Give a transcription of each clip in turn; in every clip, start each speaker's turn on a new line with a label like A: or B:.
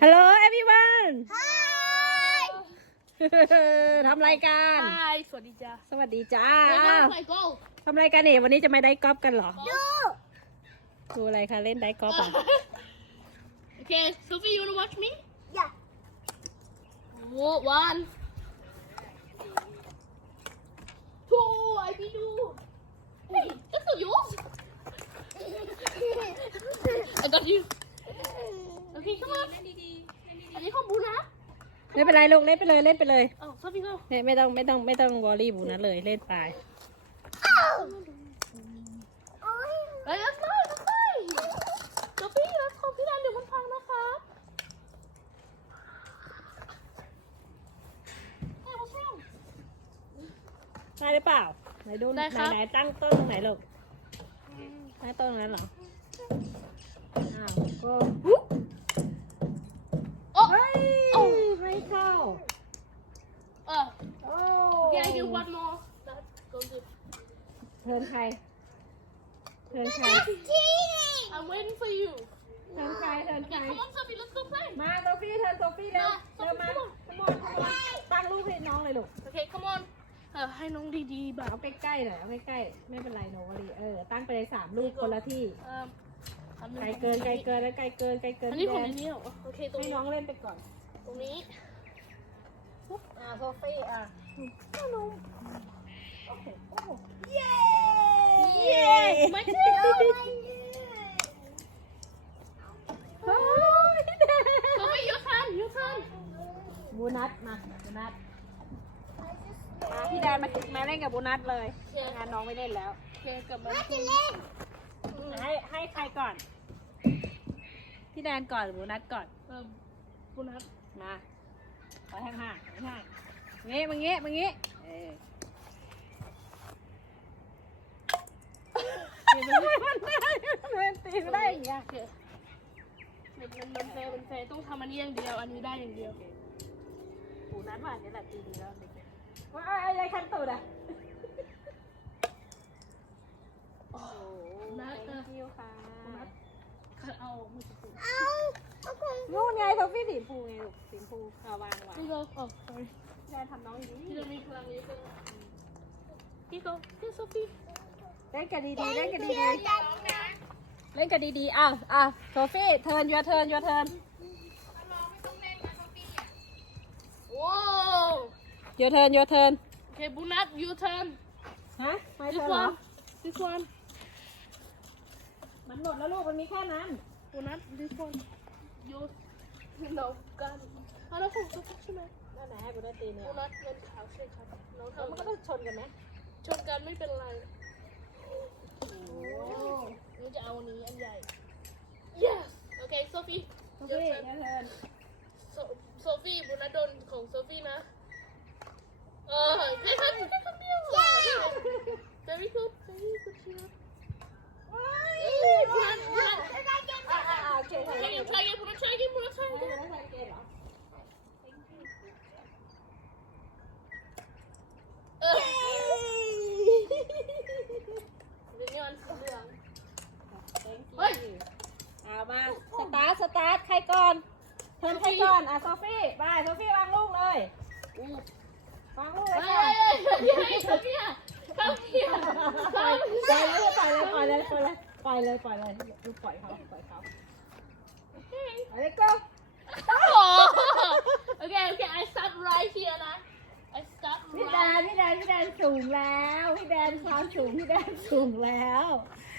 A: Hello everyone
B: Hi
A: ทำรายการ
C: Hi สวัสดีจ้า
A: สวัสดีจ้า
C: ไปโก้
A: ทำรายการเนี่ยวันนี้จะมาได้กอล์ฟกันเหรอ
B: ดู
A: ดูอะไรคะเล่นได้กอล์ฟอ่ะ
C: Okay Sophie you wanna watch me
B: อย่า
C: one two I can do Hey that's not yours I got you Okay come on อันนี้ของบูนะ
A: ไม่เป็นไรลูกเล่นไปเลยเล่นไปเลย
C: Oh Sophie go
A: เนี่ยไม่ต้องวอรี่บูนะเลยเล่นไป
C: เฮ้ย that's mine that's mine Sophie แล้วของพี่แดนเดี๋ยวมันพังนะคะเฮ้ย what's wrong
A: ได้หรือเปล่าไหนดู
C: ได้ครับ
A: ไหนตั้งต้นตรงไหนลูกตั้งต้นตรงนั้นเหรออ้าวก็
C: โอ้
A: เฮ้ยไม่เข้า
C: โอ้
A: โอ้
C: Okay I do one more That's good
A: เทิร์นใครเทิร์นใคร
C: I'm waiting for you
A: เทิร์นใครเทิร์นใคร
C: Okay come on Sophie let's go play
A: มาโซฟี่เทิร์นโซฟี่เร็ว
C: มา
A: เร็วมา
C: โซฟี่
A: ขโมยตั้งลูกให้น้องเลยลูก
C: Okay come on ให้น้องดีๆแบบ
A: เอาใกล้ๆหน่อยเอาใกล้ๆไม่เป็นไรโนวรีตั้งไปเลย3 ลูกคนละที่ไกลเกินแล้วไกลเกิน
C: อันนี้ของในนี้เหรอโอเคตรง
A: ให้
C: นี้
A: น้องเล่นไปก่อน
C: ตรงนี้
A: โซฟี่
B: เย้
A: เย้
C: ไม่ใช่
A: โอ้ย
C: Sophie you can
A: บูนัทมาบูนัทพี่แดนมาเล่นกับบูนัทเลยงานน้องไม่เล่นแล้ว
C: โอเคกลับมา
B: น่าจะเล่น
A: ให้ใครก่อนพี่แดนก่อนบูนัทก่อน
C: คุณนัท
A: มาขอห่างๆงี้มางี้มันตีไม่ได้อย่างเงี้ย
C: มันแฟร์ต้องทำอันนี้อย่างเดียวอันนี้ได้อย่างเดียว
A: ปูนัดว่าเนี่ยแหละตีดีแล้วเด็กว่าอะไรคันตูดอ่ะโอ้โห
C: นัท
A: thank you ค่ะ
C: เอาไม่ถูก
B: เอาของ
A: นู่นไงโซฟี่สีฟูไงลูกสีฟูวาง
C: นี่ก็อ๋อ sorry
A: ได้ทำน้องอย่างนี้
C: ที่เรามีพลังเยอะเกินพี่ก็พี่โซฟี่
A: เล่นกันดีๆ
B: เล่
A: เล่
B: น
A: น
B: กั
A: กัน น
B: ดี
A: ดี
B: ๆจังนะ
A: ๆเล่นกันดีๆโซฟี่เทิร์นยัวเทิร์น
C: ว้าว
A: your turn
C: โอเคบูนัท you turn
A: ฮะไม่
C: this
A: เทิร์นเหรอ
C: one this one
A: มันหมดแล้วลูกมันมีแค่นั้น
C: บูนัท this one you no กันอันนั้นของโซฟี่ใช่ไหม
A: นั่นแหละให้บุญตีเนี่ย
C: บูนัทเงินขาวใช่ครับน้อง
A: แล้วมัน
C: ทำ
A: ก็ต้องชนกันไหม
C: ชนกันไม่เป็นไร
A: โอ้
C: นี่จะเอาอันนี้อันใหญ่ yes โอเคโซฟี่
A: โซฟี่ your turn
C: โซฟี่บุญดลของโซฟี่นะแค่คำเดียว very good very good เชียร์ บุญ
A: โอเค
C: Can you try again บุญtry again บุญ try
A: ไม่
C: again
A: ได้ใส่เกมเหรอ
C: เดี๋ยวนี้มันสีเหลือง
A: เฮ้ยมาสตาร์ทใครก่อนเทิร์นใครก่อนโซฟี่ไปโซฟี่วางลูกเลยวางลูกเลยค่ะ
C: ให้โซฟี่ปล่อย
A: เลยดูปล่อยเขาอะไรก็
C: Okay I start right here นะ I start
A: พี่แด
C: right
A: นสูงแล้วพี่แดนความสูงพี่แดนสูงแล้ว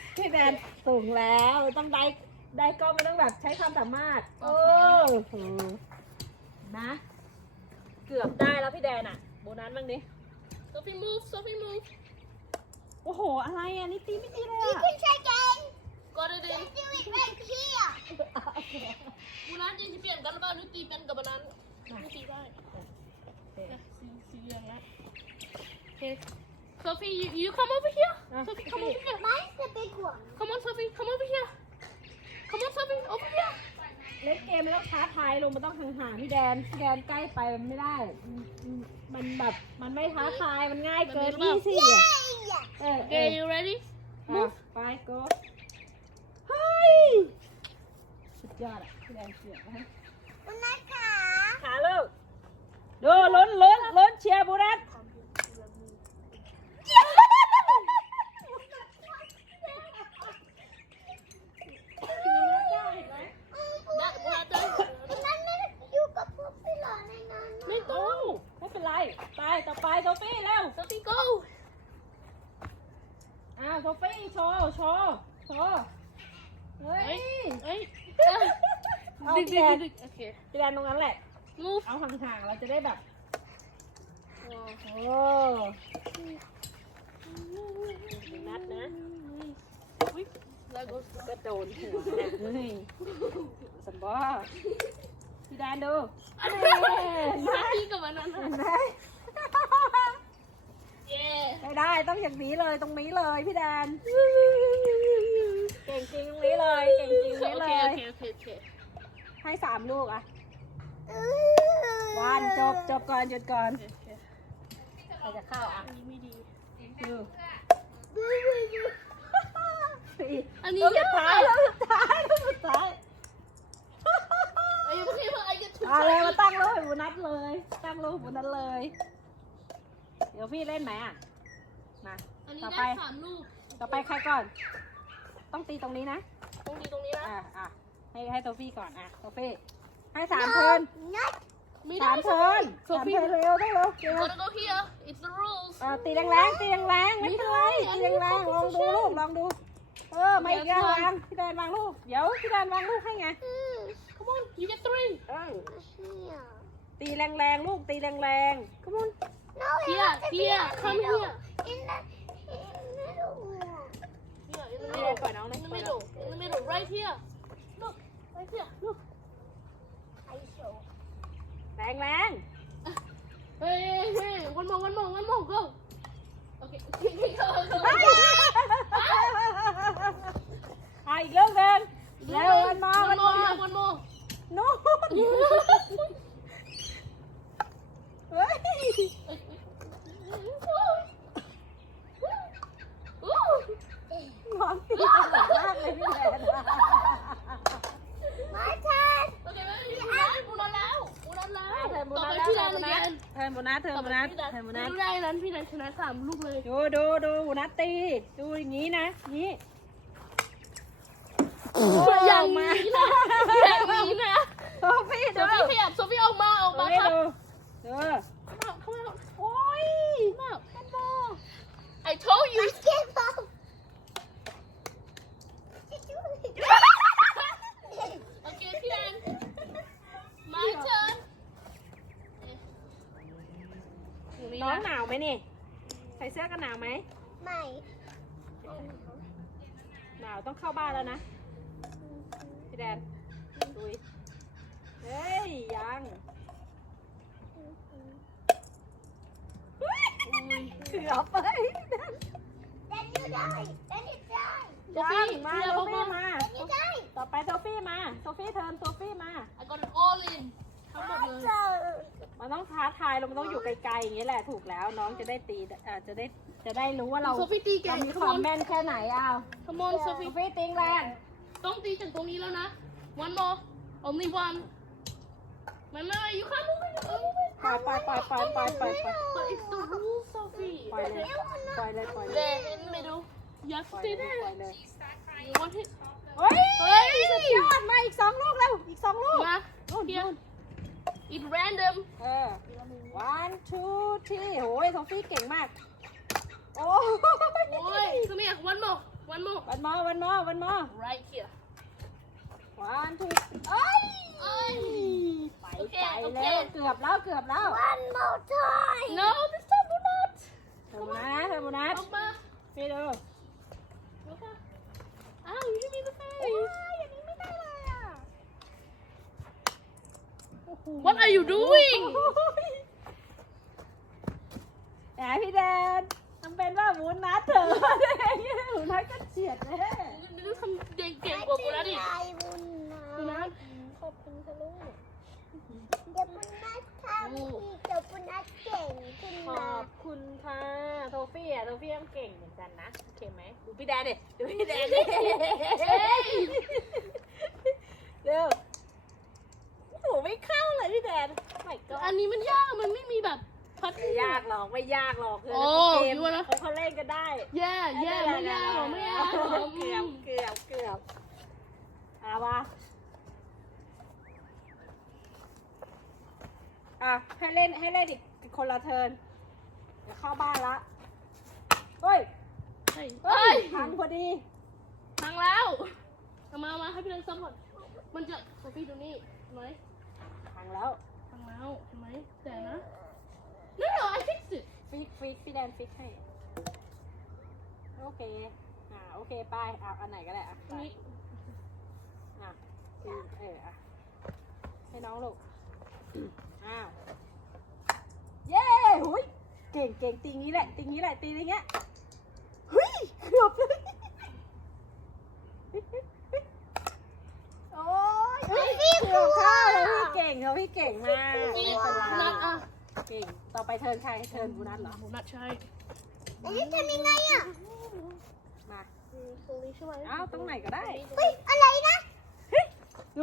A: ต้องได้ก็ไม่ต้องแบบใช้ความสามารถนะเกือบได้แล้วพี่แดนโบนัสบ้างดิ
C: Sophie move
A: โอ้โหอะไรนี่ตีไม่ดีเลย
B: You can try again
C: Got it in
B: Let's do it right here
C: บุญยังจะเปลี่ยนกันหรือเปล่านุตีเป็นกับบันนั้นนุตีได้สีเหลืองนะ Okay Sophie you come over here Sophie come over here
B: Mine's the big one
C: Come on Sophie come over here Come on Sophie over here
A: เล่นเกมมันต้องท้าทายลงมันต้องห่างๆพี่แดนใกล้ไปมันไม่ได้มันแบบมันไม่ท้าทายมันง่ายเกินนี่สิ
C: Okay you ready
A: ไป go เฮ้ยสุดยอดพี่แดนเสียงนะ
B: วันไหน
A: พี่แดน
C: โอเค
A: พี่แดนตรงนั้นแหละ
C: move
A: เอาห่างๆเราจะได้แบบ โอ้นัดนะ
C: อุ๊ยแล้วก็
A: ก็โดนหัวนะเฮ้ยสมบอพี่แดนดูเห็นไหม
C: พี่กับมันนั้น
A: เห็นไหม
C: เย้
A: ไม่ได้ต้องอย่างนี้เลยตรงนี้เลยพี่แดน เก่งจริงตรงนี้เลย เก่งจริงตรงนี้
C: โอ
A: เล
C: เค
A: ย
C: โอเคโอเคโอเค
A: ให้3 ลูกอ่ะวันจบก่อนหยุดก่อน
C: โอเค
A: ใครจะเข้าอ่ะ
C: อันนี้ไม่ดี
A: ดู
C: อันนี้
A: ลูกสุ
C: ยา
A: ด
C: ก
A: ท้ายลูกสุดท้ายลูกสุดท้าย
C: ไอ้พวกนี้พวกไอ้จะถูก
A: เอาเลยมาตั้งลูกให้บุนัดเลย ตั้งลูกให้บุนัดเลย เดี๋ยวพี่เล่นไหมอ่ะ มา
C: อันนี้
A: ต่อไป
C: ได้3 ลูก
A: ต่อไปใครก่อน ต้องตีตรงนี้นะ
C: ตรงนี้นะ
A: อ่ะให้โซฟี่ก่อนอ่ะโซฟี่ให้3 เทิร์น
B: นัด
C: ไม่ได้
A: 3 เทิร์น
C: โซ
A: 3
C: ฟี่
A: เทิร์นเร็วต้องเร็วเร็ว
C: gotta go here it's the rules
A: ตีแรงๆตีแรงๆไม่เป็นไรตีแรงๆลองดูลูกลองดู ไม่อีกแล้ววางพี่แดนวางลูก เดี๋ยวพี่แดนวางลูกให้ไง
C: come on you get 3
B: here
A: ตีแรงๆลูกตีแรงๆ come on
B: no
C: Here, here, come here.
B: in the middle
C: here in the
A: พี่แด
C: middle
A: นปล่อยน้อง
C: in
A: นะ
C: the middle in the middle right here look right here look
B: I show
A: แรง
C: hey one more go okay go
A: ๆอีกลูกหนึ่งเร็ววันมา
C: one more
A: นู่นเฮ้ยน้องตีมากเลยพี่แดน
B: my turn
C: โอเคไม่มีบุญแล้ว
A: เทิร์นโบ
C: ต่อ
A: นัส
C: ไป
A: แล้ว
C: พี่แดน
A: เทิร์นโบนัสเทิร์นโบนัสเทิร์นโบนัส
C: ดูได้นั้นพี่แดนชนะ3 ลูกเลย
A: ดูโบนัสตีดูอย่างนี้นะนี้
C: อย่างนี้นะอย่างนี้นะ
A: โซฟี่
C: โซ
A: ดู
C: ฟี่ขยับโซฟี่ออกมา
A: โซฟี่
C: ครับ
A: ดู
C: เข้ามา
A: โอ้ย
C: I told you
B: give up
C: โอเคพี่แดน my turn
A: น้องหนาวไหมนี่ใส่เสื้อกันหนาวไหม
B: ไม่
A: หนาวต้องเข้าบ้านแล้วนะพี่แดนดุยเฮ้ยยังเกือบไป
B: เล่นอยู่ได้เล่นอยู่ได้
A: ยังมาโซฟี่มา
B: เล่นอยู่ได้
A: ต่อไปโซฟี่มาโซฟี่เทิร์นโซฟี่มา
C: I got it all in ทั้งหมดเลย
A: มันต้องท้าทายเรามันต้องอยู่ไกลๆอย่างนี้แหละถูกแล้วน้องจะได้ตีจะได้รู้ว่าเรา
C: โซฟี่ตีเก่
A: เรา
C: ง
A: มีความแม่นแค่ไหนเอา
C: Come on โซ
A: โซ
C: ฟี่
A: ฟี่ติงแรง
C: ต้องตีจากตรงนี้แล้วนะ one more only one ไม่ you can't move it
A: ปล่อย
C: but it's the rules Sophie
A: ปล่อยเลยปล่อยเลย
C: there in the middle you have to
A: ปล่อย
C: stay
A: เลย
C: there
A: ปล่อยเลย
C: you want it
A: เฮ้ย
C: เฮ้ย
A: สุดยอดมาอีก2 ลูกแล้วอีก2 ลูก
C: มา
A: นู่น
C: here it random
A: 1 2 3โอ้ยโซฟี่เก่งมากโอ้
C: โอ้ย come here one more
A: วันมอ
C: right here
A: 1 2เอ้ย
C: เอ้ย
A: ไป
C: โอเค
A: ไกล
C: โอเค
A: แล้วเกือบแล้ว
B: one more time
C: no this time do not
A: เธอโบนัส
C: ออกมา
A: พี่ดู
C: ลูกค่ะอ้าวอยู่ที่มีลูกไฟ
A: อย่างนี้ไม่ได้เลยอ่ะ
C: What are you doing
A: แหมพี่แดนทำเป็นว่าวุ้นนัดเถอะวุ้นนัดก็เฉียดแน่
C: นี่ต้องทำเก่งกว่ากูแล้วดิ
B: ไม่เป็นไรบุญ
C: ดู
B: นะ
C: นะ
A: ขอบคุณค่ะลูก
B: เดี๋ยวบุญนัดทำอีกเดี๋ยวบุญนัดเก่งขึ้น
A: ข
B: มา
A: อบคุณค่ะโทฟี่อ่ะโทฟี่ต้องเก่งเหมือนกันนะโอเคไหมดูพี่แดนดิดูพี่แดนดิเร็วโอ้โหไม่เข้าเลยพี่แดนไม่ก็
C: อันนี้มันยากมันไม่มีแบบพัด
A: ไม่ยากหรอกคือ
C: โอ้
A: เกม
C: you wanna-
A: เขาเล่นกันได้
C: แย่ไม่ยากหรอไม่ยากหรอ
A: เกือบเอาวะให้เล่นอีกคนละเทิร์นเดี๋ยวเข้าบ้านละเฮ้ย
C: เฮ้ย
A: ทันพอดี
C: ทางแล้วเอามาให้พี่เล่นซ้ำก่อนมันจะโซฟี่ดูนี่ไหม
A: พังแล้ว
C: ทางแล้วเห็นไหมแต่นะ no no I fixed it
A: ฟิกพี่แดนฟิกให้โอเคโอเคไปอันไหนก็ได้ไป
C: ตรงนี้
A: ให้น้องลูกอ้าวเย้หุยเก่งตีงี้แหละตีอย่างเงี้ยเฮ้ยเกือบเลยโอ้ยเกือบเข้าเลยพี่เก่งมาก
C: นี่นัดอ่ะ
A: เก่งต่อไปเทิร์นใครเทิร์นบูนัสเหรอ
C: ผมนัดใช่
B: แล้วจะทำยังไงอ่ะ
A: มา
C: ตรงนี้ใช่ไหม
A: อ้าวตรงไหนก็ได้
B: เฮ้ยอะไรนะ
A: ดู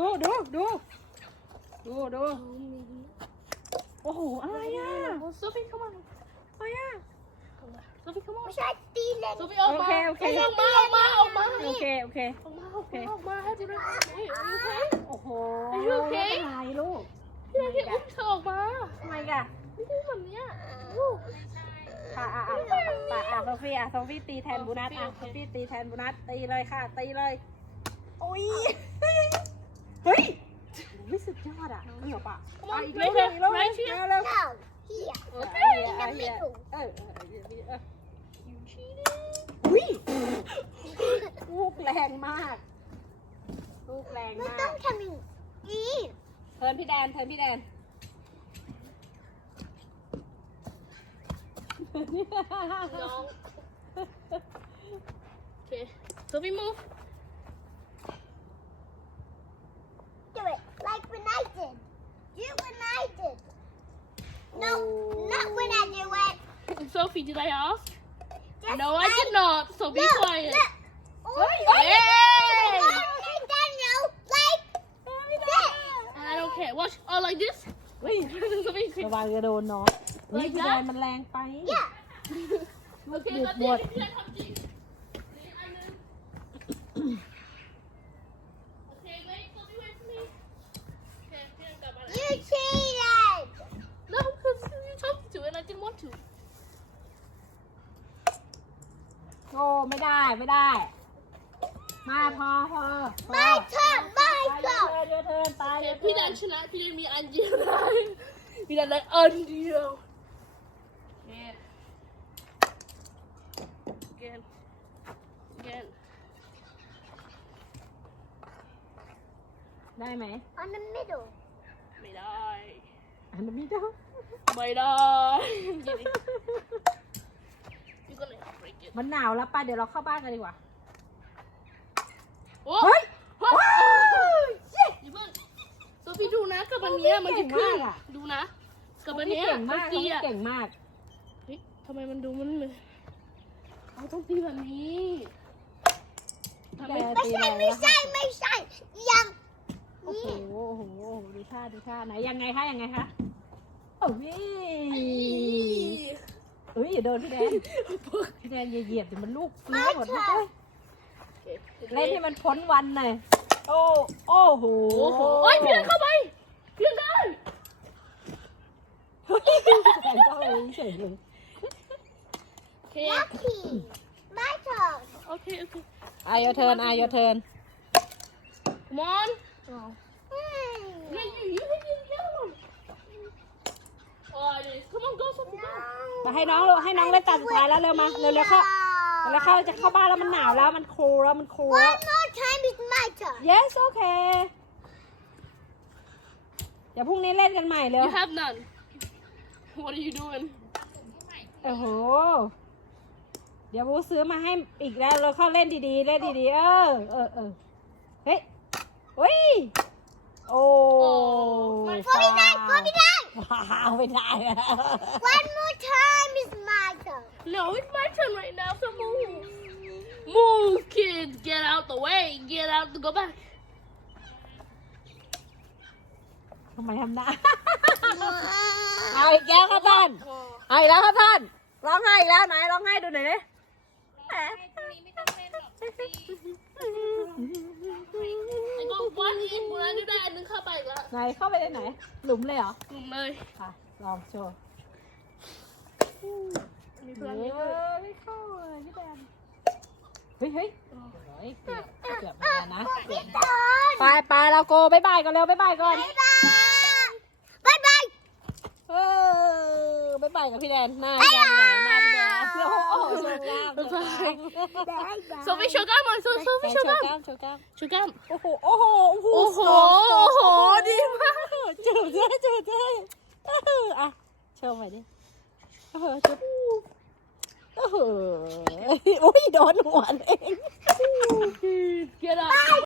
A: โอ้โหอะไรอ่ะ
C: โซฟี่เข้ามา
A: อะไรอ่ะ
C: โซฟี่เข้ามา
B: ไม่ใช่ตีเล่น
C: โซฟี่ออกมา
A: โอเค
C: ออกมาออกมา
A: โอเค
C: ออกมาให้ดูด้วยโอเค
A: โอ้โห
C: Are you okay?
A: ไม่เป็นไรลูก
C: พี่นายแค่อุ้มเธอออกมา
A: ทำไมกะ
C: ไม่ใช่แบบเนี้ยลูก
A: โซฟี่ตีแทนบูนัสโซฟี่ตีแทนบูนัสตีเลยค่ะตีเลยโอ้ยเฮ้ยไม่สุดยอดอ่ะเหรอปะอีกเร็วเร็วเร็ว
B: เก้าเฮีย
A: อุ้ยลูกแรงมาก
B: มันต้องทำอย่างนี้
A: เทิร์นพี่แดน
C: น้องโอเคโซฟี่ move
B: Do it like when I did. Do when I did. No, not when I do it.
C: Sophie did I ask
B: Just
C: no I did not so be quiet
B: Hey! Daniel, like this.
C: I don't care watch oh like this
A: เฮ้ย
C: Sophie
A: ระวังจะโดนน้องนี่พี่แดนมันแรงไป
B: Yeah.
A: ลูก
C: Okay
A: บุก
C: that's
A: หมด
C: itพี่นายทำจริงนี่อันนึง Okay wait Sophie wait for me Okay พี่นายกลับมาแล้ว
B: You cheated.
C: No because you told me to and I didn't want to
A: โอ้ไม่ได้ มาพอ
B: My turn, my
A: เดี๋ยว
B: turn.
A: เทิร์นตาย
C: โอเคพี่นายชนะพี่นายมีอันเดียวได้พี่นายได้อันเดียว Again Again
A: ได้ไหม
B: On the middle.
C: ไม่ได้
A: อันนี้เจ้า
C: ไม่ได้ You're gonna break it
A: มันหนาวแล้วป่ะเดี๋ยวเราเข้าบ้านกันดีกว่า
C: โอ้
A: เฮ้ย
C: ว้าว
A: ว้าว
C: อย่าเพิ่งโซฟี่ดูนะกับอันเนี้ยมันจะขึ้น
A: เก่งมากอะ
C: ดูนะกับ
A: อั
C: อั
A: น
C: น
A: นี้
C: เนี้ย
A: เก่ง
C: เมื่
A: มา
C: อก กี้อะ
A: เก่งมาก
C: เฮ้ยทำไมมันดูมันเหมือนเอาต้องตีแบบนี้ทำไม
A: ตีแรง
B: ไม่
A: แล้ว
B: ใช่ยัง
A: โอ้โหดูท่าไหนยังไงคะโอ้ยเฮ้ยอย่าโดนพี่แดนอย่าเหยียบเดี๋ยวมันลูกเลี้ยหมดเลยเล่นให้มันพ้นวันหน่อยโอ้โห
C: โอ้โหเฮ้ยเพียงเข้าไปเพียงได้
A: แดนก็เลยเฉยเลย
C: โอเค
B: Lucky. My turn.
C: โอเคโอเค
A: your turn
C: come on
B: Hmm.
C: Man, you hit the yellow one. Oh, it is. Come on, go, Sophie, go.
A: มาให้น้องลูกให้น้องเล่นตาสุดท้ายแล้วเร็วมาเร็วเข้าแล้วเข้าจะเข้าบ้านแล้วมันหนาวแล้วมันโคลแล้ว
B: One more time is my turn.
A: yes okay เดี๋ยวพรุ่งนี้เล่นกันใหม่เร็ว
C: You have none. What are you doing?
A: โอ้โหเดี๋ยวบูซื้อมาให้อีกแล้วเราเข้าเล่นดีๆเล่นดีๆเฮ้ยโอ้
B: 49.
A: ว้าวไม่ได้อะ
B: One more time is my turn.
C: No, it's my turn right now, so move. Move, kids. Get out the way. Get out to go back.
A: ทำไมทำหน้า เอาอีกแล้วครับท่านเอาอีกแล้วครับท่านร้องไห้อีกแล้วไหนร้องไห้ดูหน่อยดิแหม
C: I go one in บุญได้อันนึงเข้าไปอีกแล้ว
A: ไหนเข้าไปในไหนหลุมเลยเหรอ
C: หนุ่มเลย
A: ค่ะลองโชว์
C: มีพ
A: เอ
C: ลังเยอะ
A: อไม่เข้าเลยพี่แดนเเฮ้ยเกือบเหมือนกันนะ
B: พี่ตอน
A: ไปเราโกบายบายก่อนเร็วบายบายก่อน
B: บ๊ายบาย
A: บายบายกับพี่แดนหน้าพี่แดนหน้าพี่แดนโอ้โหโชว์กล้าม
C: บ๊ายบาย
B: บ๊ายบาย
C: โซฟี่โชว์กล้ามหน่อยโซฟี่โชว์กล้าม
A: โชว์กล้าม
C: โชว์กล้าม
A: โอ้โห
C: ดีมาก
A: จูบเลยอ่ะโชว์ใหม่ดิจุ๊บโอ้ยโดนหัวเอง
C: Get up